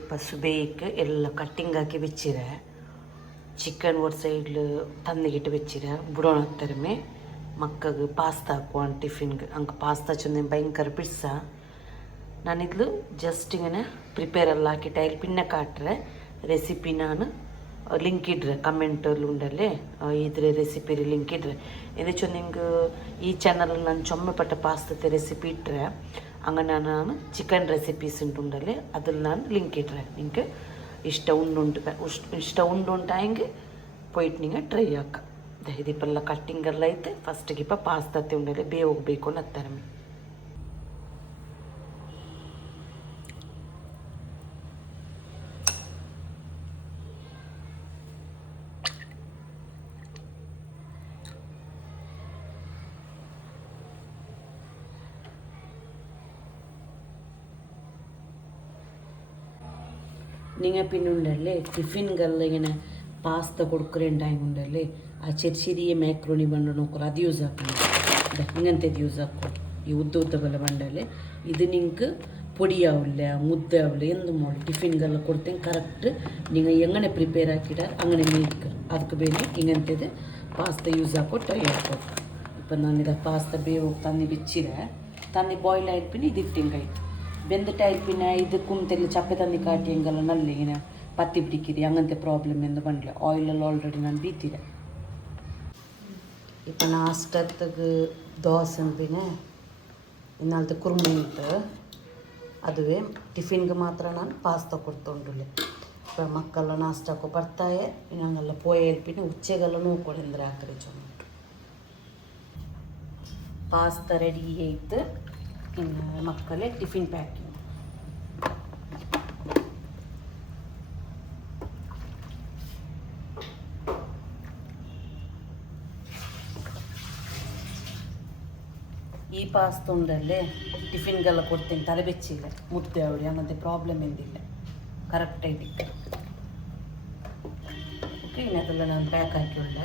இப்போ சுபேக்கு எல்லாம் கட்டிங் ஆக்கி வச்சிரேன். சிக்கன் ஒரு சைடில் தந்துக்கிட்டு வச்சிரேன். புடோனத்தருமே ಮಕ್ಕಗೆ ಪಾಸ್ತಾ ಹಾಕುವಾನ್ ಟಿಫಿನ್ಗೆ ಅಂಕ ಪಾಸ್ತಾ ಚಂದ ಭಯಂಕರ ಪಿಡ್ಸ ನಾನು ಇದು ಜಸ್ಟ್ ಹಿಂಗೆ ಪ್ರಿಪೇರ್ ಎಲ್ಲ ಹಾಕಿಟ್ಟು ಇಲ್ಲಿ ಪಿನ್ನ ಕಾಟ್ರೆ ರೆಸಿಪಿ ನಾನು ಲಿಂಕ್ ಇಡ್ರೆ ಕಮೆಂಟಲ್ಲಿ ಉಂಡಲ್ಲೇ ಇದ್ರೆ ರೆಸಿಪಿ ಲಿಂಕ್ ಇಡ್ರೆ ಇದು ಚಂದ ಹಿಂಗೆ ಈ ಚಾನಲ್ ನಾನು ಚೊಮ್ಮೆ ಪಟ್ಟ ಪಾಸ್ತಾ ರೆಸಿಪಿ ಇಟ್ಟರೆ ಹಂಗೆ ನಾನು ಚಿಕನ್ ರೆಸಿಪೀಸ್ ಉಂಟುಂಡಲ್ಲೇ ಅದ್ರಲ್ಲಿ ನಾನು ಲಿಂಕ್ ಇಡ್ರೆ ನಿಂಗೆ ಇಷ್ಟ ಉಂಡುಂಟ ಹಿಂಗೆ ಪೋಯ್ತು ನಿಂಗೆ ಟ್ರೈ ಹಾಕ ಇದೀಪೆಲ್ಲ ಕಟ್ಟಿಂಗ್ ಎಲ್ಲ ಐತೆ ಫಸ್ಟಿಗೆ ಇಪ್ಪ ಪಾಸ್ತಾ ತಿಂಡಲ್ಲಿ ಬೇ ಹೋಗ್ಬೇಕು ಅನ್ನತ್ತಾರೆ നിങ്ങൾ പിന്നെ ഉണ്ടല്ലേ ടിഫിൻകളിൽ ഇങ്ങനെ പാസ്ത കൊടുക്കുന്നുണ്ടായതുകൊണ്ടല്ലേ ആ ചെറിയ മാക്രോണി ബണ്ട് നോക്കുക അത് യൂസ് ആക്കണം ഇങ്ങനത്തെ യൂസ് ആക്കും ഈ ഉദ്ದ പോലെ ബണ്ടല്ലേ ഇത് നിങ്ങൾക്ക് പൊടിയാവില്ല മുദ്ദാവില്ല എന്തും മോളി ಟಿಫಿನ್ಗೆಲ್ಲ ಕೊಡ್ತೇನೆ ಕರೆಕ್ಟ್ നിങ്ങൾ എങ്ങനെ പ്രിപ്പയർ ആക്കിയിട്ടാൽ അങ്ങനെ മേടിക്കുക ಅದಕ್ಕೆ ಬೇರೆ ഇങ്ങനത്തേത് ಪಾಸ್ತಾ ಯೂಸ್ ಹಾಕೋ ಟ್ರೈ ಹಾಕೋ ಇപ്പം ನಾನಿದ ಪಾಸ್ತಾ ಬೇವು ತನ್ನಿ ಬಿಚ್ಚಿರೆ ತನ್ನಿ ಬಾಯ್ಲ್ ಆಯ್ತು ಇದು ಇಟ್ಟಿಂಗಾಯ್ತು ಬೆಂದಿಟ್ಟು ಆಯ್ತು ಇದು ಕುಂತೆಲ್ಲ ಚಪ್ಪೆ ತಂದು ಕಾಟಿ ಹೆಂಗೆಲ್ಲ ನಲ್ಲಿ ಇങ്ങനെ പത്തി പിടിക്കിരി അങ്ങനത്തെ പ്രോബ്ലം എന്ന് പണ്ടില്ല ഓയിലെല്ലാം ഓൾറെഡി ഞാൻ ബീത്തിര ഇപ്പം നാസ്റ്റത്തേക്ക് ദോശ പിന്നെ ഇന്നാളത്തെ കുറുമയിട്ട് അതുവേ ಟಿಫಿನ್ಗೆ ಮಾತ್ರ ನಾನು ಪಾಸ್ತಾ ಕೊಡ್ತೊಂಡುಲ್ಲೆ ಇപ്പം ಮಕ್ಕಳ ನಾಷ್ಟಕ್ಕೂ ಬರ್ತಾಯೆ ಇನ್ನಂಗೆಲ್ಲ ಪೋಯ ಎಲ್ಪಿನ ಉಚ್ಚೆಗೆಲ್ಲ ನೋಡ್ಕೊಂಡಿದ್ರೆ ಹಾಕ್ರಿ ಚೊಂಬಿಟ್ಟು ಪಾಸ್ತಾ ರೆಡಿ ಆಯ್ತು ಇನ್ನು ಮಕ್ಕಳೇ ಟಿಫಿನ್ ಪ್ಯಾಕಿಂಗ್ ಈ ಪಾಸ್ತಾ ಉಂಡಲ್ಲೇ ಟಿಫಿನ್ಗೆಲ್ಲ ಕೊಡ್ತೇನೆ ತಲೆ ಬೆಚ್ಚಿಲ್ಲ ಮುದ್ದೆ ಅವಳಿ ಅನ್ನೋದೇ ಪ್ರಾಬ್ಲಮ್ ಎಂದಿಲ್ಲ ಕರೆಕ್ಟಾಗಿ ಓಕೆ ಇನ್ನದೆಲ್ಲ ನಾನು ಪ್ಯಾಕ್ ಹಾಕಿ ಉಳ್ಳ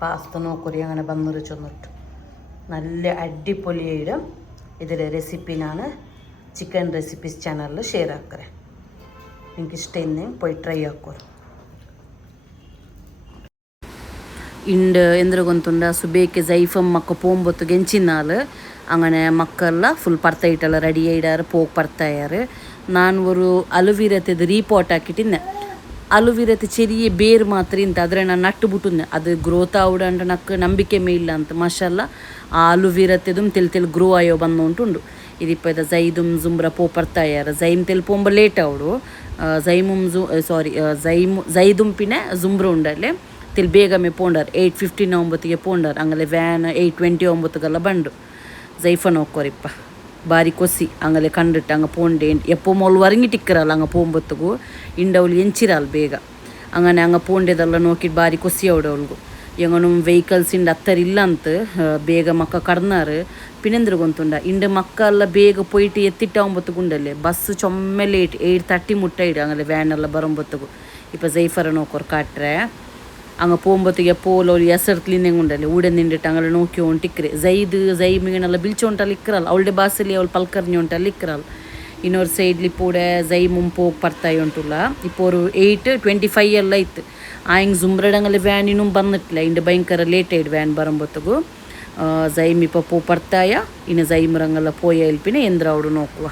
പാസ്ത നോക്കൂരി അങ്ങനെ ബന്നൂര് ചൊന്നിട്ടു നല്ല അടിപൊളിയായിട്ട് ഇതിലെ റെസിപ്പിനാണ് ചിക്കൻ റെസിപ്പീസ് ചാനലിൽ ഷെയർ ആക്കറേ നിങ്ങൾക്ക് ഇഷ്ടം പോയി ട്രൈ ആക്കോರು ಇಂಡ್ ಎಂದ್ರ ಗೊಂತುಂಡ ಸುಬೇಕೆ ಜೈಫಮ್ ಮಕ್ಕ ಪೋಂಬೊತ್ತು ಗೆಂಚಿನಾಲು അങ്ങനെ ಮಕ್ಕಳೆಲ್ಲ ಫುಲ್ ಪರ್ತಾಯಿಟ್ಟೆಲ್ಲ ರೆಡಿ ಆಯ್ದಾರು ಪೋಗಿ ಪರ್ತಾಯಾರು ನಾನು ഒരു ಅಲುವಿರತ್ತದು ರೀಪೋರ್ಟ್ ಹಾಕಿಟ್ಟಿದ್ದೆ ಅಲುವಿರತ್ತೆ ಚೆರಿಯ ಬೇರು ಮಾತ್ರ ಇಂತ ಆದರೆ ನಾನು ನಟ್ಟು ಬಿಟ್ಟುಂದೆ ಅದು ಗ್ರೋತ್ ಆವುಡಂಟ ನಕ್ಕ ನಂಬಿಕೆ ಇಲ್ಲ ಅಂತ ಮಾಷಲ್ಲ ಆ ಅಲುವಿರತ್ತೆದು ತೆಲ್ ಗ್ರೋ ಆಯೋ ಬಂದು ಉಂಟುಂಡು ಇದಿಪ್ಪ ಇದು ಜೈದುಮ್ ಜುಮ್ರ ಪರ್ತಾಯಾರ ಜೈಮ್ ತೆಲ್ ಪೋಂಬ ಲೇಟ್ ಅವಡು ಜೈದುಂಪಿನ ಜುಮ್ರ ಉಂಡಲ್ಲೇ ತಿಲ್ ಬೇಗಮೆ ಪೋಂಡಾರ್ 8:59 ಪೋಂಡಾರ್ ಹಂಗಲೆ ವ್ಯಾನ್ 8:29 ಬಂಡು ಜೈಫನ್ ಹೋಗ್ಕೋರಿಪ್ಪ ಬಾರಿ ಕೊಸಿ ಹಂಗಲೆ ಕಂಡಿಟ್ಟು ಹಂಗೆ ಪೋಂಡೆ ಎಪ್ಪೋ ಮೊಲ್ ವರಂಗಿಟ್ಟಿಕ್ಕರಲ್ಲ ಹಂಗೆ ಪೋಂಬೊತ್ತಿಗೂ ಇಂಡವಳು ಎಂಚಿರಲ್ಲ ಬೇಗ ಹಂಗನೆ ಹಂಗೆ ಪೋಂಡೆದೆಲ್ಲ ನೋಕಿಟ್ಟು ಬಾರಿ ಕೊಸಿ ಅವಡವಳಿಗೂ ಎಂಗನು ವೆಹಿಕಲ್ಸ್ ಇಂಡ ಹತ್ತರಿಲ್ಲ ಅಂತ ಬೇಗ ಮಕ್ಕ ಕಡ್ನಾರು ಪಿನೆಂದ್ರ ಗೊಂತುಂಡ ಇಂಡ ಮಕ್ಕ ಎಲ್ಲ ಬೇಗ ಪೊಯ್ಟು ಎತ್ತಿಟ್ಟ ಒಂಬತ್ತುಗುಂಡಲ್ಲೇ ಬಸ್ ಚೊಮ್ಮೆ ಲೇಟ್ 8:30 ಮುಟ್ಟಾಯಿಡು ಹಂಗಲೆ ವ್ಯಾನ್ ಎಲ್ಲ ಬರೋಂಬೊತ್ತಿಗೂ ಇಪ್ಪ ಜೈಫರ ನೋಕೋರು ಕಾಟ್ರೆ ಹಂಗೆ ಪೋಂಬತ್ತಿಗೆ ಪೋಲೋಲಿ ಹೆಸರ್ತ್ಲಿಂದೆ ಉಂಡಲ್ಲಿ ಊಡೆ ನಿಂಡಿಟ್ಟು ಹಂಗೆಲ್ಲ ನೋಕಿ ಹೊಂಟಿಕ್ರೆ ಜೈಮಿಗೆನೆಲ್ಲ ಬಿಲ್ಚೊಂಟಲ್ಲಿ ಇಕ್ಕರಲ್ಲ ಅವಳಡೆ ಬಾಸಲ್ಲಿ ಅವಳು ಪಲ್ಕರ್ನಿ ಉಂಟಲ್ಲಿ ಇಕ್ಕರಲ್ಲ ಇನ್ನೊರು ಸೈಡ್ಲಿ ಪೂಡೆ ಜೈ ಮುಂಪು ಹೋಗಿ ಬರ್ತಾಯಿ ಉಂಟುಲ್ಲ ಇಪ್ಪ ಅವರು 8:25 ಎಲ್ಲ ಇತ್ತು ಆ ಹಿಂಗೆ ಜುಮ್ರಡಂಗಲ್ಲಿ ವ್ಯಾನ್ ಇನ್ನೂ ಬಂದಿಟ್ಟಿಲ್ಲ ಇಂಡು ಭಯಂಕರ ಲೇಟ್ ಆಯ್ಡು ವ್ಯಾನ್ ಬರೋಂಬತ್ತಿಗೂ ಜೈಮ್ ಇಪ್ಪ ಪೋ ಬರ್ತಾಯ ಇನ್ನು ಜೈಮ್ರಂಗೆಲ್ಲ ಪೋಯ ಎಲ್ಪಿನ ಎಂದ್ರ ಅವಡು ನೋಕುವ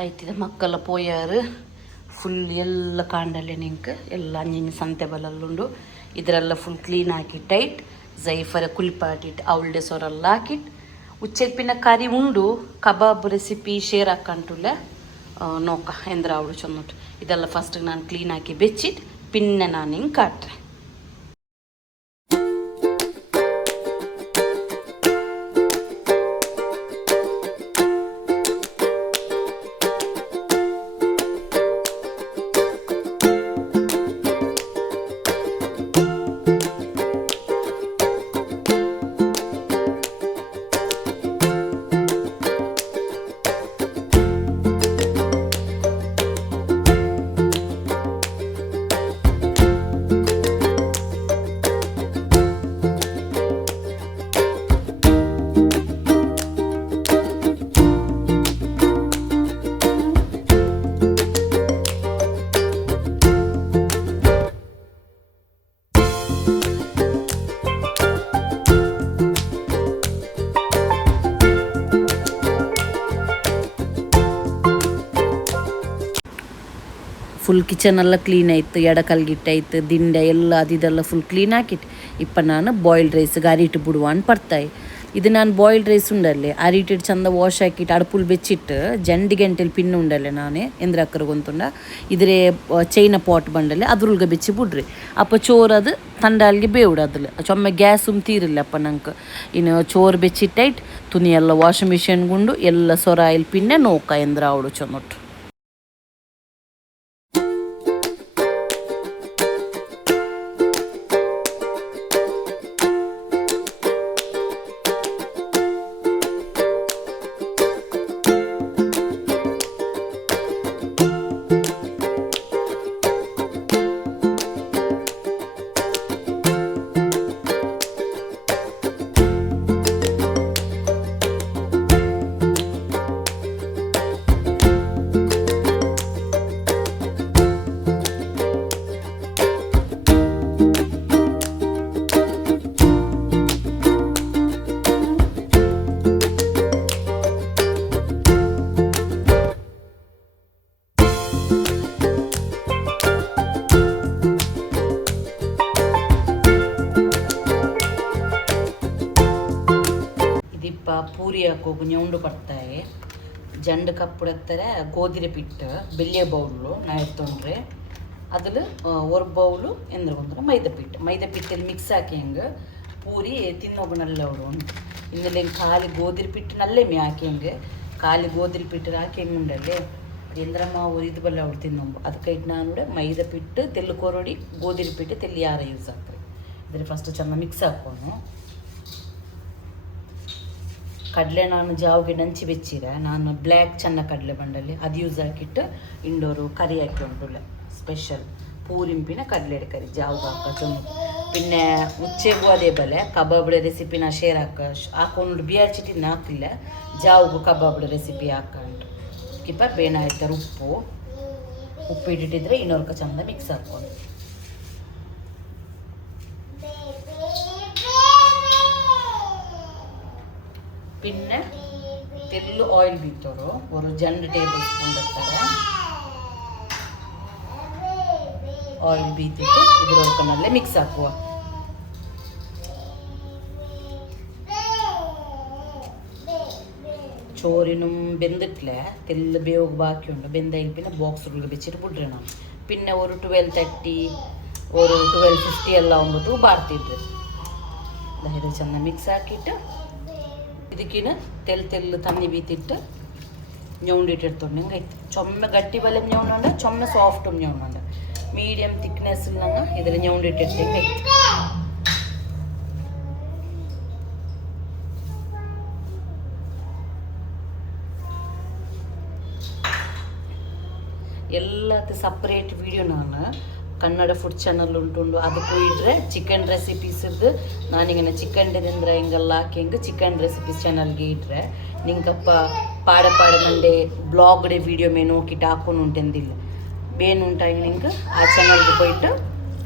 ಆಯ್ತಿದೆ ಮಕ್ಕಳ ಪೋಯಾರು ಫುಲ್ ಎಲ್ಲ ಕಾಂಡಲ್ಲೇ ನಿಂಕ್ ಎಲ್ಲ ಅಂಜಿನ ಸಂತೆ ಬಲಲ್ಲುಂಡು ಇದರೆಲ್ಲ ಫುಲ್ ಕ್ಲೀನ್ ಹಾಕಿ ಟೈಟ್ ಜೈಫರ ಕುಲ್ಪಾಟಿಟ್ಟು ಅವಳ್ಡೆ ಸೊರೆಲ್ಲ ಹಾಕಿಟ್ಟು ಉಚ್ಚೆಲ್ಪಿನ ಕರಿ ಉಂಡು ಕಬಾಬ್ ರೆಸಿಪಿ ಶೇರ್ ಹಾಕಂಟುಲ್ಲ ನೋಕ ಎಂದ್ರ ಅವಳು ಚೊನ್ನೊಟ್ಟು ಇದೆಲ್ಲ ಫಸ್ಟ್ ನಾನು ಕ್ಲೀನ್ ಹಾಕಿ ಬೆಚ್ಚಿಟ್ಟು ಪಿನ್ನೆ ನಾನು ಹಿಂಗೆ ಕಾಟ್ರೆ ಫುಲ್ ಕಿಚನ್ ಎಲ್ಲ ಕ್ಲೀನ್ ಆಯ್ತು ಎಡಕಲ್ಗಿಟ್ಟಾಯ್ತು ದಿಂಡೆ ಎಲ್ಲ ಅದಿದೆಲ್ಲ ಫುಲ್ ಕ್ಲೀನ್ ಹಾಕಿಟ್ಟು ಇಪ್ಪ ನಾನು ಬಾಯ್ಲ್ಡ್ ರೈಸ್ಗೆ ಅರಿಟ್ಟು ಬಿಡುವ ಅಂತ ಬರ್ತಾಯಿ ಇದು ನಾನು ಬಾಯ್ಲ್ಡ್ ರೈಸ್ ಉಂಡಲ್ಲೇ ಅರಿಟ್ಟಿಟ್ಟು ಚಂದ ವಾಶ್ ಹಾಕಿಟ್ಟು ಅಡ್ಪುಲ್ ಬೆಚ್ಚಿಟ್ಟು ಜಂಡಿ ಗಂಟೆಲಿ ಪಿನ್ ಉಂಡಲ್ಲೇ ನಾನೇ ಎಂದ್ರ ಅಕ್ಕರ್ಗೊಂತುಂಡ ಇದ್ರೆ ಚೈನ ಪಾಟ್ ಬಂಡಲ್ಲೇ ಅದ್ರೊಳಗೆ ಬೆಚ್ಚಿ ಬಿಡ್ರಿ ಅಪ್ಪ ಚೋರದು ತಂಡಾಲ್ಗೆ ಬೇವುಡು ಅದ್ರಲ್ಲಿ ಚೊಮ್ಮೆ ಗ್ಯಾಸ್ ತೀರಿಲ್ಲ ಅಪ್ಪ ನಂಗೆ ಇನ್ನು ಚೋರು ಬೆಚ್ಚಿಟ್ಟೈಟ್ ತುನಿ ಎಲ್ಲ ವಾಷಿಂಗ್ ಮಿಷಿನ್ಗುಂಡು ಎಲ್ಲ ಸೊರಾಯಿಲ್ ಪಿನ್ನೆ ನೋಕ ಎಂದ್ರ ಅವಳು ಚೊನ್ನೊಟ್ಟು ಪೂರಿ ಹಾಕೋಗು ñೌಂಡು ಬರ್ತಾಯಿ ಜಂಡು ಕಪ್ಪುಡತ್ತಾರೆ ಗೋಧಿರೆ ಪಿಟ್ಟು ಬೆಳ್ಳಿಯ ಬೌಲು ನಾ ಎತ್ತೊಂಡ್ರೆ ಅದ್ರಲ್ಲಿ ஒரு ಬೌಲು ಎಂದ್ರೆ ಮೈದಾ ಪಿಟ್ಟಲ್ಲಿ ಮಿಕ್ಸ್ ಹಾಕಿ ಹೆಂಗೆ ಪೂರಿ ತಿನ್ನೋಗು ನಲ್ಲ ಅವರು ಇನ್ನಲ್ಲಿ ಖಾಲಿ ಗೋಧಿರೆ ಪಿಟ್ಟು ನಲ್ಲೇ ಮೇ ಹಾಕಿ ಹೆಂಗೆ ಖಾಲಿ ಗೋಧಿರೆ ಪಿಟ್ಟು ಹಾಕಿ ಹೆಂಗೆ ಉಂಡಲ್ಲಿ ಎಂದ್ರ ಮಾವು ಇದು ಬಲ್ಲ ಅವ್ರು ತಿನ್ನೊಂಬು ಅದಕ್ಕೆ ಇಟ್ಟು ನಾನು ಮೈದಾ ಪಿಟ್ಟು ತೆಲ್ಲು ಕೊರಡಿ ಗೋಧಿರೆ ಪಿಟ್ಟು ತೆಲ್ಲಿ ಯಾರ ಯೂಸ್ ಹಾಕ್ರಿ ಇದ್ರೆ ಫಸ್ಟ್ ಚೆಂದ ಮಿಕ್ಸ್ ಹಾಕೋನು ಕಡಲೆ ನಾನು ಜಾವಿಗೆ ನಂಚಿ ಬೆಚ್ಚಿರ ನಾನು ಬ್ಲ್ಯಾಕ್ ಚೆನ್ನ ಕಡಲೆ ಬಂಡಲ್ಲಿ ಅದು ಯೂಸ್ ಹಾಕಿಟ್ಟು ಇಂಡೋರು ಕರಿ ಹಾಕಿ ಉಂಟುಲ್ಲ ಸ್ಪೆಷಲ್ ಪೂರಿಂಪಿನ ಕಡಲೆ ಕರಿ ಜಾವ್ಗೆ ಹಾಕೋದು ಪಿನ್ನೆ ಉಚ್ಚೆಗೂ ಅದೇ ಬಲೆ ಕಬಾಬ್ಡೆ ರೆಸಿಪಿನ ಶೇರ್ ಹಾಕೊಂಡು ಬಿಯರ್ ಚಿಟಿನ ಹಾಕಿಲ್ಲ ಜಾವ್ಗೂ ಕಬಾಬ್ಡೆ ರೆಸಿಪಿ ಹಾಕೊಂಡು ಕಿಪ್ಪ ಬೇಣ ಆಯ್ತಾರೆ ಉಪ್ಪು ಇಟ್ಟಿಟ್ಟಿದ್ರೆ ಇನ್ನೊರ್ಕ ಚಂದ ಮಿಕ್ಸ್ ಹಾಕೊಂಡು പിന്നെ ತೆಲ್ಲು ಆಯಿಲ್ ಬೀತೋರು ಒಂದು 2 ಟೇಬಲ್ ಸ್ಪೂನ್ ಬರ್ತಾರೆ ಆಯಿಲ್ ಬೀತಿಟ್ಟು ಇದ್ರೊಳಕನಲ್ಲೇ ಮಿಕ್ಸ್ ಹಾಕುವ ചോറിനും ಬೆಂದಿಟ್ಲೆ ತೆಲ್ಲು ಬೇವು ಬಾಕಿ ಉಂಟು ಬೆಂದ പിന്നെ ബോക്സുകളിൽ വെച്ചിട്ട് ಬಿಡ್ರೆ ನಾನು പിന്നെ ഒരു 12:30 ഒരു 12:50 ಎಲ್ಲ ಆಗುമ്പോൾ ಬಾರ್ತಿದ್ದೆ ಇದು ಚೆಂದ ಮಿಕ್ಸ್ ಹಾಕಿಟ್ಟು ಇದಕ್ಕಿನ ತೆಲ್ಲು ತಣ್ಣಿ ಬೀತಿಟ್ಟು ñೌಂಡಿಟ್ಟಿರ್ತೊಂಡು ಐತೆ ಚೊಮ್ಮೆ ಗಟ್ಟಿ ಬಲೆ ñೌಂಡ ಚೊಮ್ಮೆ ಸಾಫ್ಟ್ ñೌಂಡ ಮೀಡಿಯಂ ಥಿಕ್ನೆಸ್ ನಂಗೆ ಇದ್ರಲ್ಲಿ ñೌಂಡಿಟ್ಟಿರ್ತೀನಿ ಐತೆ ಎಲ್ಲದ ಸಪ್ರೇಟ್ ವಿಡಿಯೋ ನಾನು ಕನ್ನಡ ಫುಡ್ ಚಾನಲ್ ಉಂಟುಂಡು ಅದಕ್ಕೂ ಇಡ್ರೆ ಚಿಕನ್ ರೆಸಿಪೀಸ್ ಇದ್ದು ನಾನಿങ്ങനെ ಚಿಕನ್ಡಿಂದ್ರೆ ಹಿಂಗೆಲ್ಲ ಹಾಕಿ ಹಿಂಗೆ ಚಿಕನ್ ರೆಸಿಪೀಸ್ ಚಾನಲ್ಗೆ ಇಡ್ರೆ ನಿಂಗಪ್ಪ ಪಾಡ ನಂಡೆ ಬ್ಲಾಗ್ಡೆ ವಿಡಿಯೋ ಮೇ ನೋಕಿಟ್ಟು ಹಾಕೊಂಡು ಉಂಟೆಂದಿಲ್ಲ ಬೇನುಂಟಾಗಿ ನಿಂಗೆ ಆ ಚಾನಲ್ಗೆ ಹೋಯ್ತು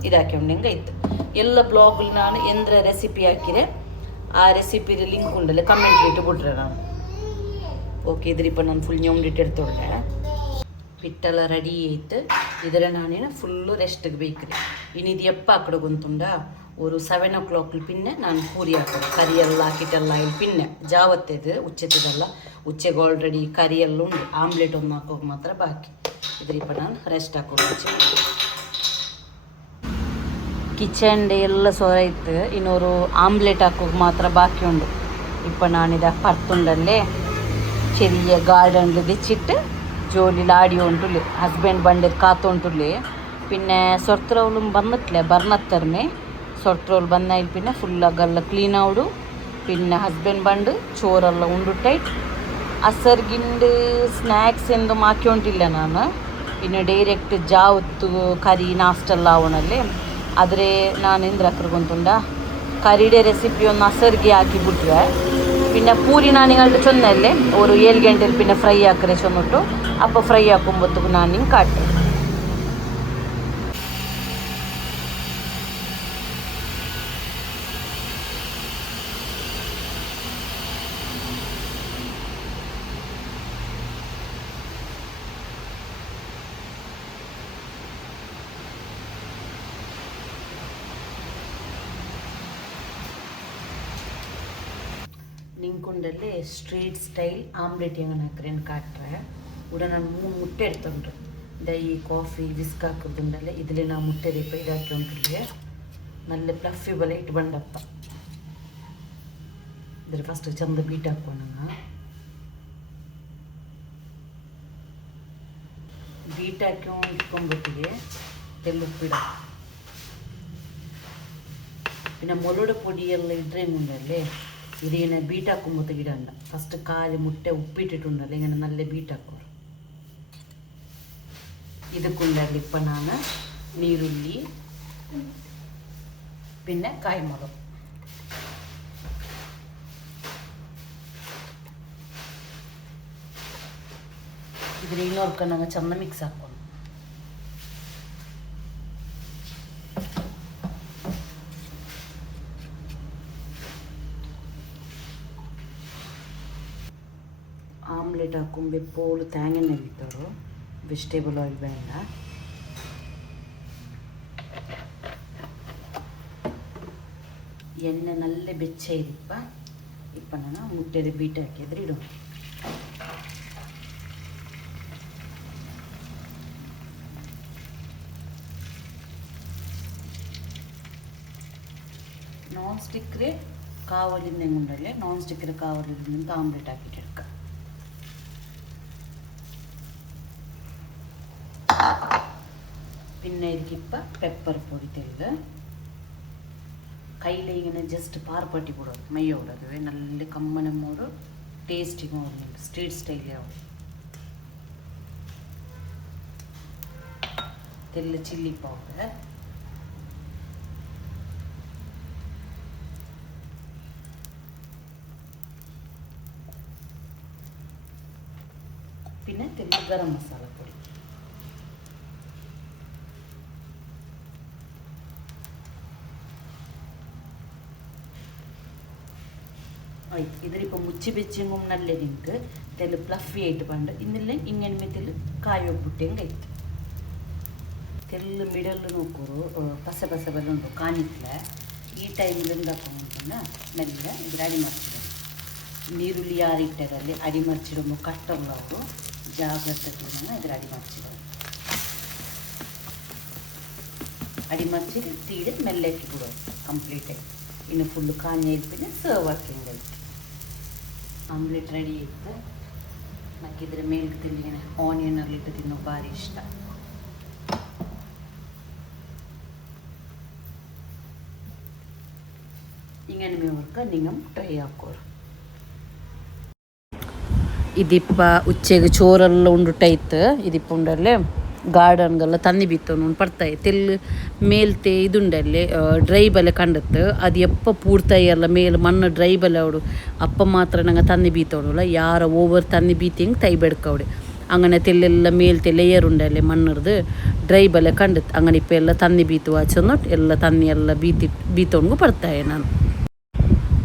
ಇದು ಹಾಕೊಂಡು ಹಿಂಗೆ ಆಯ್ತು ಎಲ್ಲ ಬ್ಲಾಗ್ಲಿ ನಾನು ಎಂದ್ರೆ ರೆಸಿಪಿ ಹಾಕಿದೆ ಆ ರೆಸಿಪಿ ಲಿಂಕ್ ಉಂಡಲ್ಲ ಕಮೆಂಟ್ ಇಟ್ಟು ಬಿಟ್ರೆ ನಾನು ಓಕೆ ಇದ್ರಿಪ್ಪ ನಾನು ಫುಲ್ ñೌಂಡಿಟ್ಟು ಎಡ್ತೊಳ್ಳೆ ಹಿಟ್ಟೆಲ್ಲ ರೆಡಿ ಆಯ್ತು. ಇದರ ನಾನೇನು ಫುಲ್ಲು ರೆಸ್ಟಿಗೆ ಬೇಕ್ರಿ. ಇನ್ನು ಇದು ಎಪ್ಪ ಹಾಕಡೆ ಗೊಂತುಂಡ ஒரு 7 o'clock ಪಿನ್ನೆ ನಾನು ಪೂರಿ ಹಾಕೋದು. ಕರಿ ಎಲ್ಲ ಹಾಕಿಟ್ಟೆಲ್ಲ ಇಲ್ಲಿ ಪಿನ್ನೆ ಜಾವತ್ತದು ಉಚ್ಚೆತ್ತದಲ್ಲ. ಉಚ್ಚೆಗೆ ಆಲ್ರೆಡಿ ಕರಿ ಎಲ್ಲ ಉಂಟು. ಆಮ್ಲೆಟ್ ಒಂದು ಹಾಕೋಕೆ ಮಾತ್ರ ಬಾಕಿ. ಇದ್ರಿಪ್ಪ ನಾನು ರೆಸ್ಟ್ ಹಾಕೋದು. ಕಿಚನ್ ಡೇ ಎಲ್ಲ ಸೊರೈತು. ಇನ್ನೊರು ಆಮ್ಲೆಟ್ ಹಾಕೋಕೆ ಮಾತ್ರ ಬಾಕಿ ಉಂಟು. ಇಪ್ಪ ನಾನಿದ ಪರ್ತುಂಡಲ್ಲೇ ചെറിയ ഗാർഡനിൽ വെച്ചിട്ട് ജോലിയിൽ ആടി ഉണ്ടുള്ളു. ഹസ്ബൻഡ് പണ്ട് കാത്തോണ്ടുള്ളു. പിന്നെ സൊർത്രവളും വന്നിട്ടില്ല ബർണത്തർമേ. സൊർത്രവൾ ಬಂದಾಯಿಲ್ പിന്നെ ಫುಲ್ಲಾಗೆಲ್ಲ ಕ್ಲೀನ್ ಆವಡು. പിന്നെ ഹസ്ബൻഡ് പണ്ട് ചോറെല്ലാം ಉಂಡುಟ್ಟೈಟ್. ಅಸರ್ಗಿಂಡು ಸ್ನ್ಯಾಕ್ಸ್ ಎಂದು ಹಾಕ್ಕೊಂಡಿಲ್ಲ ನಾನು. പിന്നെ ಡೈರೆಕ್ಟ್ ಜಾವತ್ತು ಕರಿ ನಾಷ್ಟೆಲ್ಲ ಆವಣಲ್ಲಿ. ಆದರೆ ನಾನು ಎಂದ್ರೆ ಹಾಕಿರ್ಕೊಂತುಂಡ ಕರಿಡೆ ರೆಸಿಪಿ ಒಂದು ಅಸರ್ಗೆ ಹಾಕಿಬಿಟ್ರೆ പിന്നെ പൂരി നാനിങ്ങളുടെ ചൊന്നല്ലേ ഒരു 7 ಗಂಟೆಲಿ പിന്നെ ഫ്രൈ ആക്കറേ ചൊന്നിട്ടു. അപ്പോൾ ഫ്രൈ ആക്കുമ്പോഴത്തേക്ക് ഞാൻ നിങ്ങ കാട്ടും. ನಿಂಕೊಂಡಲ್ಲಿ ಸ್ಟ್ರೀಟ್ ಸ್ಟೈಲ್ ಆಮ್ಲೆಟ್ ಹೆಂಗೆ ಹಾಕ್ರೇನು ಕಾಟ್ರೆ ಉಡ ನಾನು 3 ಮುಟ್ಟೆ എടുത്തുണ്ട്. ദൈ ಕಾಫಿ ವಿಸ್ಕ್ ಹಾಕೋದುಂಡಲ್ಲೇ ഇതിൽ ನಾವು ಮುಟ್ಟೆ ರೀಪ ಇದಾಕಿ ಉಂಟುಳ್ಳಿ നല്ല ಪ್ಲಫಿ ಬಲೆ ಇಟ್ಟು ಬಂಡಪ್ಪ. ಇದ್ರ ಫಸ್ಟ್ ಚಂದ ಬೀಟ್ ಹಾಕೋಣ. ಬೀಟ್ ಹಾಕಿ ಇಟ್ಕೊಂಡ್ಬಿಟ್ಟಿಗೆ ತೆಲ್ಲುಪ್ಪಿಡ. പിന്നെ ಮೊಲೋಡ ಪೊಡಿ ಎಲ್ಲ ಇಡ್ರೆ ಮುಂಡಲ್ಲೇ ഇതിങ്ങനെ ബീറ്റാക്കുമ്പോൾ ഇടണ്ട. ഫസ്റ്റ് 4 മുട്ട ഉപ്പിട്ടിട്ടുണ്ടല്ലോ ഇങ്ങനെ നല്ല ബീറ്റാക്കും. ഇതൊക്കെയുണ്ടല്ലോ ഇപ്പം ഞാൻ നീരുള്ളി പിന്നെ കായ്മുളക് ഇതിൽ ಇನ್ನೊರ್ಕ ನಂಗೆ ಚಂದ ಮಿಕ್ಸ್ ಹಾಕೋಣ. ಆಮ್ಲೆಟ್ ಹಾಕೊಂಬೆ ಪೋಲು ತೇಂಗೆಣ್ಣೆ ಬಿಟ್ಟರು. ವೆಜಿಟೇಬಲ್ ಆಯಿಲ್ ಬೇಡ. ಎಣ್ಣೆ ನಲ್ಲೆ ಬೆಚ್ಚ ಇದಿಪ್ಪ. ಇಪ್ಪ ನಾನು ಮುಟ್ಟೆದ ಬೀಟ್ ಹಾಕಿದ್ರೆ ಇಡು. നോൺ സ്റ്റിക്കിൽ കാവലിൻ്റെ കൊണ്ടല്ലേ നോൺ സ്റ്റിക്കിൽ കാവലിൽ നിന്ന് ആംലെറ്റ് ആക്കിയിട്ടെടുക്കാം. പിന്നെ ഇതിക്കിപ്പോൾ പെപ്പർ പൊടി തെല്ല് കയ്യിൽ ഇങ്ങനെ ജസ്റ്റ് പാർപ്പട്ടി കൂടെ മയ്യോടത് നല്ല കമ്മനമ്മോട് ടേസ്റ്റിങ് ഓടുന്നുണ്ട്. സ്ട്രീറ്റ് സ്റ്റൈലാവും. തെല്ല് ചില്ലി പൗഡർ, പിന്നെ തെല്ല് ഗരം മസാല പൊടി. ഇതിലിപ്പോൾ മുച്ചി വെച്ചും നല്ല നിങ്ങൾക്ക് തെല്ല് ഫ്ലഫി ആയിട്ട് പണ്ട് ഇന്നല്ലേ ഇങ്ങനെ തെല്ല് കായൊപ്പിട്ടേം കഴിക്കും. തെല്ല് മിടല് നോക്കൂ പസ പസ ബല്ലുണ്ടോ കാണിക്കില്ല. ഈ ടൈമിൽ എന്താക്കുന്നുണ്ടെന്ന് മെല്ലെ ഇതിൽ അടിമറിച്ചിടും. ನೀರುಳ್ಳಿ ಯಾರಿಟ್ಟರಲ್ಲಿ ಅಡಿಮರ್ಚಿಡುമ്പോൾ ಕಟ್ಟುಳ್ಳವರು ಜಾಗ್ರತೆಯನ್ನು ಇದರ ಅಡಿಮರ್ಚಿಡೋದು. ಅಡಿಮರ್ಚಿಟ್ಟು ತೀಡಿ ಮೆಲ್ಲಕ್ಕೆ ಬಿಡೋದು ಕಂಪ್ಲೀಟಾಗಿ. ಇನ್ನು ಫುಲ್ಲು ಕಾഞ്ഞ ಇರ್ತೀನಿ ಸರ್ವ್ ಹಾಕಿಂಗ್ ಆಯ್ತು. ಆಮ್ಲೆಟ್ ರೆಡಿ ಇತ್ತು. ಮತ್ತು ಇದರ ಮೇಲೆ ತಿಂಡಿ ಆನಿಯನಲ್ಲಿ ತಿನ್ನೋ ಭಾರಿ ಇಷ್ಟ. ഇങ്ങനെ മേവർക്ക് നിങ്ങൾ ട്രൈ ആക്കോರು. ഇതിപ്പ ഉച്ചയ്ക്ക് ചോറെല്ലാം ಉಂಡುಟ್ಟೈತೆ. ഇതിപ്പോൾ ഉണ്ടല്ലേ ಗಾರ್ಡನ್ಗೆಲ್ಲ ತನ್ನಿ ಬಿತ್ತವನು ಪಡ್ತಾಯಿ ತೆಲ್ಲು ಮೇಲ್ತೆ ಇದುಂಡಲ್ಲಿ ಡ್ರೈ ಬಲೆ ಕಂಡತ್ತು. ಅದು ಎಪ್ಪ ಪೂರ್ತಾಯಿ ಎಲ್ಲ ಮೇಲೆ ಮಣ್ಣು ಡ್ರೈ ಬಲೆ ಅವಡು ಅಪ್ಪ ಮಾತ್ರ ನಂಗೆ ತನ್ನಿ ಬೀತವಡಲ್ಲ. ಯಾರ ಓವರ್ ತನ್ನಿ ಬೀತಿಂಗ್ ತೈ ಬೆಡ್ಕವಡೆ അങ്ങനെ തെല്ലെല്ലാം മേലത്തെ ലെയർ ഉണ്ടല്ലേ മണ്ണുള്ളത് ಡ್ರೈ ಬಲೆ ಕಂಡತ್ತು. അങ്ങനെ ಇಪ್ಪ ಎಲ್ಲ ತನ್ನಿ ಬೀತು ವಾಚನ್ನೊಟ್ಟು ಎಲ್ಲ ತನ್ನಿ ಎಲ್ಲ ಬೀತೊಂಡು ಪಡ್ತಾಯಿ ನಾನು.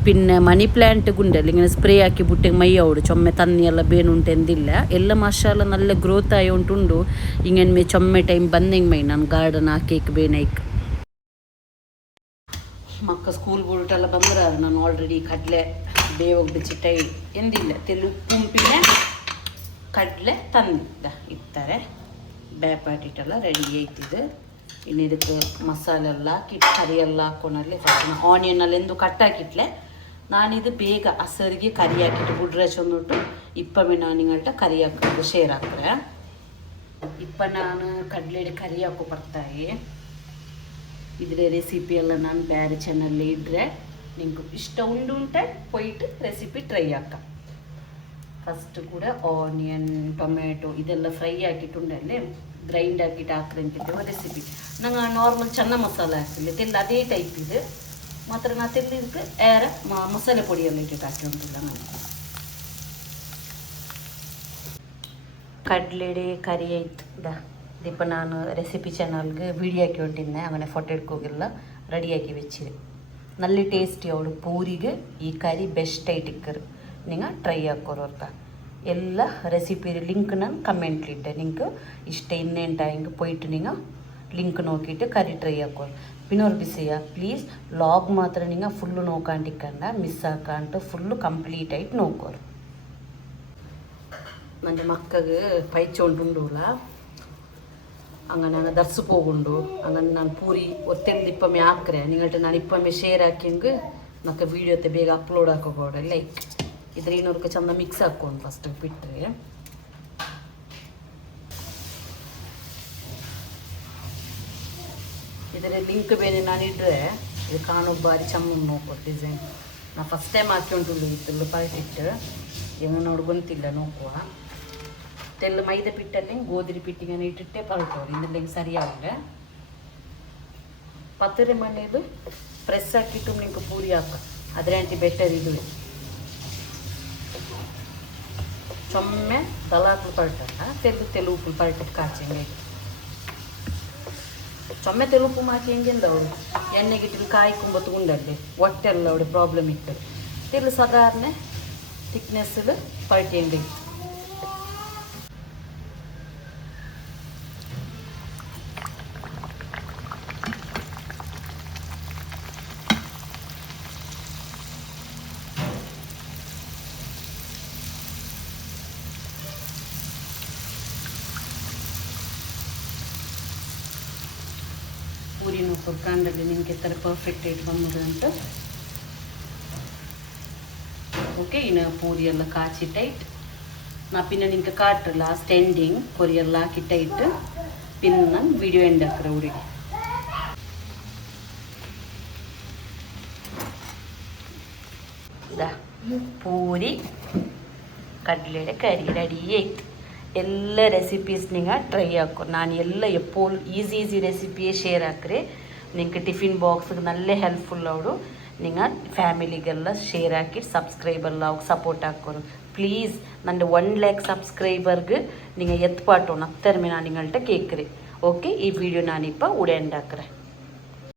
പിന്നെ മണി പ്ലാന്റ് ഉണ്ടല്ലോ ഇങ്ങനെ സ്പ്രേ ആക്കി ബുട്ടെ മയ്യോട് ചുമ്മ തന്നിയെല്ലാം ಬೇನುಂಟೆಂದಿಲ್ಲ ಎಲ್ಲ ಮಾಷಾಲ್ಲ നല്ല ಗ್ರೋತ್ ಆಗಿ ಉಂಟುಂಡು ಇಂಗನ್ ಚೊಮ್ಮೆ ಟೈಮ್ ಬಂದೆಂಗ್ ಮೈ ನಾನು ಗಾರ್ಡನ್ ಹಾಕೇಕ್ ಬೇನೈಕ್ ಮಕ್ಕ ಸ್ಕೂಲ್ ಬಿಟ್ಟೆಲ್ಲ ಬಂದ್ರೆ ನಾನು ಆಲ್ರೆಡಿ ಕಡಲೆ ಬೇವಾಗ ಬಿಚ್ಚಿಟ್ಟೆ ಎಂದಿಲ್ಲ ತೆಲು ಉಪ್ಪುಂಪಿನ ಕಡಲೆ ತಂದ ಇರ್ತಾರೆ ಬೇಪಾಟಿಟ್ಟೆಲ್ಲ ರೆಡಿ ಆಯ್ತಿದ್ದು ಇನ್ನು ಇದಕ್ಕೆ ಮಸಾಲೆ ಎಲ್ಲ ಹಾಕಿಟ್ಟು ಕರಿ ಎಲ್ಲ ಹಾಕೊಂಡಲ್ಲಿ ಫಸ್ಟ್ ಆನಿಯನ್ನೆಲ್ಲ ಎಂದು ಕಟ್ಟಾಕಿಟ್ಲೆ ನಾನಿದು ಬೇಗ ಹಸರಿಗೆ ಕರಿ ಹಾಕಿಟ್ಟು ಬುಡ್ರೆ ಚಂದ್ಬಿಟ್ಟು ಇಪ್ಪಮೆ ನಾನಿಗಳ್ಟ ಕರಿ ಹಾಕೋದು ಶೇರ್ ಹಾಕ್ರೆ ಇಪ್ಪ ನಾನು ಕಡಲೆ ಕರಿ ಹಾಕೋ ಬರ್ತಾಯಿ ಇದ್ರೆ ರೆಸಿಪಿ ಎಲ್ಲ ನಾನು ಬೇರೆ ಚಾನಲ್ ಇಡ್ರೆ ನಿಂಗೆ ಇಷ್ಟ ಉಂಟೆ ಪೊಯ್ಟು ರೆಸಿಪಿ ಟ್ರೈ ಹಾಕ ಫಸ್ಟ್ ಕೂಡ ಆನಿಯನ್ ಟೊಮೆಟೊ ಇದೆಲ್ಲ ಫ್ರೈ ಹಾಕಿಟ್ಟುಂಡಲ್ಲಿ ಗ್ರೈಂಡ್ ಹಾಕಿಟ್ಟು ಹಾಕ್ರೆ ಅಂತಿದ್ದೇವೆ ರೆಸಿಪಿ ನಂಗೆ ನಾರ್ಮಲ್ ಚೆನ್ನ ಮಸಾಲೆ ಹಾಕ್ತಿಲ್ಲ ತೆಲ್ಲ ಅದೇ ಟೈಪ್ ಇದು ಮಾತ್ರ ನಾ ತೆಲ್ಲಿದ್ದಕ್ಕೆ ಏರ ಮಸಾಲೆ ಪೊಡಿಯೆಲ್ಲ ಇಟ್ಟಿಟ್ಟು ಹಾಕಿ ಉಂಟಿಲ್ಲ ನಾನು ಕಡ್ಲೆಡೆ ಕರಿ ಆಯ್ತು ದೀಪ ನಾನು ರೆಸಿಪಿ ಚಾನಲ್ಗೆ ವೀಡಿಯೋ ಹಾಕಿ ಹೊಂಟಿದ್ದೆ ಆಮೇಲೆ ಫೋಟೋ ಇಟ್ಕೋಗಿಲ್ಲ ರೆಡಿಯಾಗಿ വെച്ചിದೆ നല്ല ಟೇಸ್ಟಿ ಅವಳು ಪೂರಿಗೆ ಈ ಕರಿ ಬೆಸ್ಟ್ ಐಟಿಕ್ಕರು ನಿಂಗೆ ಟ್ರೈ ಹಾಕೋರ್ಕ ಎಲ್ಲ ರೆಸಿಪಿ ಲಿಂಕ್ ನಾನು ಕಮೆಂಟ್ಲಿಟ್ಟೆ ನಿಂಗೆ ಇಷ್ಟ ಇನ್ನೇಂಟ ಹಿಂಗೆ ಪೋಯ್ಟು ನಿಂಗೆ ಲಿಂಕ್ ನೋಕಿಟ್ಟು ಕರಿ ಟ್ರೈ ಹಾಕೋರು ಪಿನೋರ್ ಬಿಸಿಯ ಪ್ಲೀಸ್ ಲಾಗ್ ಮಾತ್ರ ನಿಂಗೆ ಫುಲ್ಲು ನೋಕಾಂಟಿಕ್ಕಂಡ ಮಿಸ್ ಹಾಕಂಟು ಫುಲ್ಲು ಕಂಪ್ಲೀಟ್ ಆಯ್ತು ನೋಕೋರು ನನ್ನ ಮಕ್ಕಗೆ ಪೈಚೊಂಡುಂಡುಲ್ಲ അങ്ങനെ ദർസ് പോകുണ്ടു അങ്ങനെ ನಾನು ಪೂರಿ ಒತ್ತೆಂದು ಇಪ್ಪಮ್ಮೆ ಹಾಕ್ರೆ ನಿங்கள்ட்ட ನಾನು ಇಪ್ಪಮ್ಮೆ ಶೇರ್ ಹಾಕಿಂಗೆ ನಕ್ಕ ವೀಡಿಯೋತೆ ಬೇಗ ಅಪ್ಲೋಡ್ ಹಾಕೋಬೋಡ ಲೈಕ್ ಇದ್ರ ಇನ್ನೊರ್ಕ ಚಂದ ಮಿಕ್ಸ್ ಹಾಕೊಂಡು ಫಸ್ಟ್ ಬಿಟ್ಟರೆ ಇದರ ಲಿಂಕ್ ಬೇರೆ ನಾನು ಇಟ್ಟರೆ ಇದು ಕಾಣೋ ಬಾರಿ ಚಂದ ನೋಡ್ಬೋದು ಡಿಸೈನ್ ನಾ ಫಸ್ಟ್ ಟೈಮ್ ಹಾಕಿ ಉಂಟು ಇತ್ತು ಪಾಯ್ತಿಟ್ಟು ಏನೋ ನೋಡಿ ಗೊತ್ತಿಲ್ಲ ನೋಡುವ ತೆಲ್ಲು ಮೈದಾ ಪಿಟ್ಟಲ್ಲಿ ಗೋಧಿ ಪಿಟ್ಟಿಗೆ ಇಟ್ಟಿಟ್ಟೆ ಪರಟೋರು ಇಂದ್ರೆ ಸರಿಯಾಗಿಲ್ಲ ಪತ್ತರೆ ಮನೆಯದು ಪ್ರೆಸ್ ಹಾಕಿಟ್ಟು ನಿಂಗೆ ಪೂರಿ ಹಾಕ ಅದ್ರ ಆಂಟಿ ಬೆಟರ್ ಇದು ಚೊಮ್ಮೆ ತಲಾಕು ಪಲ್ಟಲ್ಲ ತೆಲು ಉಪ್ಪು ಪಲ್ಟಕ್ಕೆ ಕಾಚಂಗೆ ಚೊಮ್ಮೆ ತೆಲು ಉಪ್ಪು ಹಾಕಿ ಹೆಂಗಿಂದ ಅವಳು ಎಣ್ಣೆಗಿಟ್ಟು ಕಾಯ್ಕೊಂಬತ್ತು ಉಂಡಲ್ಲಿ ಹೊಟ್ಟೆಲ್ಲ ಅವಳು ಪ್ರಾಬ್ಲಮ್ ಇತ್ತು ತೆಲು ಸಾಧಾರಣ ಥಿಕ್ನೆಸ್ಸಲ್ಲಿ ಪಲ್ಟಿ ಹೆಂಗೆ ಪೂರಿನ ಕೊರ್ಕಾಂಡಲ್ಲಿ ನಿಮಗೆ ಥರ ಪರ್ಫೆಕ್ಟ್ ಆಗಿ ಬಂದುದಂತ ಓಕೆ ಇನ್ನು ಪೂರಿ ಎಲ್ಲ ಕಾಚಿ ಟೈಟ್ ನಾ ಪಿನ್ನ ನಿಂಗೆ ಕಾಟ್ರು ಲಾಸ್ಟ್ ಎಂಡಿಂಗ್ ಕೊರಿ ಎಲ್ಲ ಹಾಕಿ ಟೈಟ್ ಪಿನ್ ನಾನು ವಿಡಿಯೋ ಎಂಡ್ ಹಾಕ್ರೆ ಹುಡುಗಿ ಪೂರಿ ಕಡಲೆ ಕರಿ ರೆಡಿ ಆಯ್ತು ಎಲ್ಲ ರೆಸಿಪೀಸ್ ನಿಂಗೆ ಟ್ರೈ ಹಾಕೋ ನಾನು ಎಲ್ಲ ಎಪ್ಪೋಲ್ ಈಸಿ ರೆಸಿಪಿಯೇ ಶೇರ್ ಹಾಕ್ರಿ ನಿಂಗೆ ಟಿಫಿನ್ ಬಾಕ್ಸ್ಗೆ ನಲ್ಲೇ ಹೆಲ್ಪ್ಫುಲ್ ಅವಳು ನಿಂಗೆ ಫ್ಯಾಮಿಲಿಗೆಲ್ಲ ಶೇರ್ ಹಾಕಿ ಸಬ್ಸ್ಕ್ರೈಬಲ್ಲ ಅವ್ಗೆ ಸಪೋರ್ಟ್ ಹಾಕೋರು ಪ್ಲೀಸ್ ನಂದು 1 lakh ಸಬ್ಸ್ಕ್ರೈಬರ್ಗೆ நீங்கள் எத்துப்பாட்டோம் நத்தருமே நான் நீங்கள்கிட்ட கேட்குறேன் ஓகே ಈ ವಿಡಿಯೋ ನಾನಿಪ್ಪ ಉಡೆಂಡಾಕ್ರೆ